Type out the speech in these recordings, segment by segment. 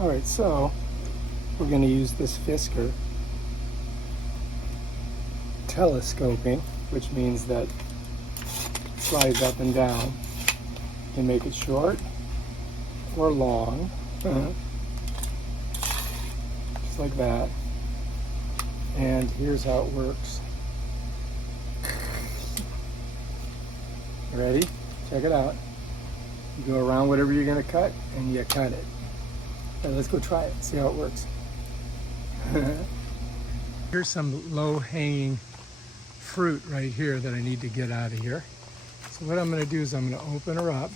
Alright, so we're going to use this Fiskar telescoping, which means that it slides up and down. You can make it short or long, just like that. And here's how it works. Ready? Check it out. You go around whatever you're going to cut and you cut it. Right, let's go try it, see how it works. Here's some low-hanging fruit right here that I need to get out of here. So what I'm going to do is I'm going to open her up,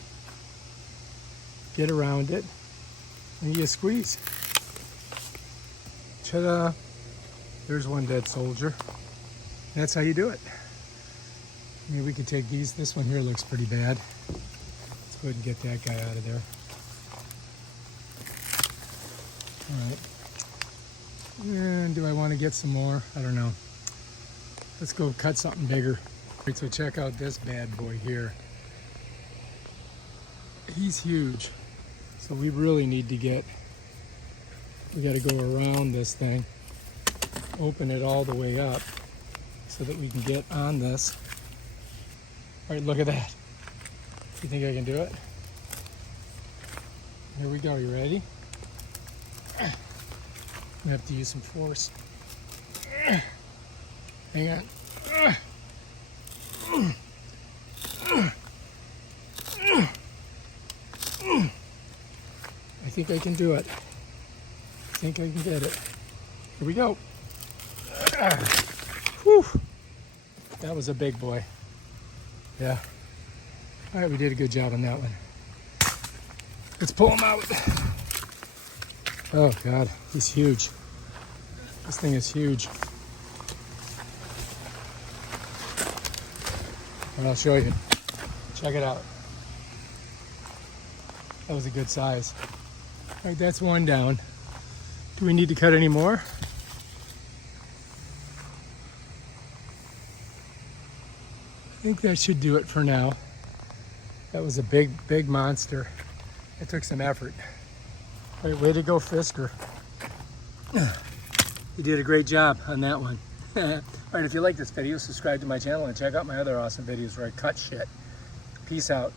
get around it, and you squeeze. Ta-da! There's one dead soldier. And that's how you do it. Maybe we could take these. This one here looks pretty bad. Let's go ahead and get that guy out of there. All right. And do I want to get some more? I don't know. Let's go cut something bigger. Right, so check out this bad boy here. He's huge. So we really need to get, we got to go around this thing, open it all the way up so that we can get on this. All right, look at that. You think I can do it? Here we go, you ready? We have to use some force. Hang on. I think I can do it. I think I can get it. Here we go. Whew. That was a big boy. Yeah. All right, we did a good job on that one. Let's pull him out. Oh God, he's huge. This thing is huge. And I'll show you. Check it out. That was a good size. All right, that's one down. Do we need to cut any more? I think that should do it for now. That was a big, big monster. It took some effort. All right, way to go, Fiskar. You did a great job on that one. All right, if you like this video, subscribe to my channel and check out my other awesome videos where I cut shit. Peace out.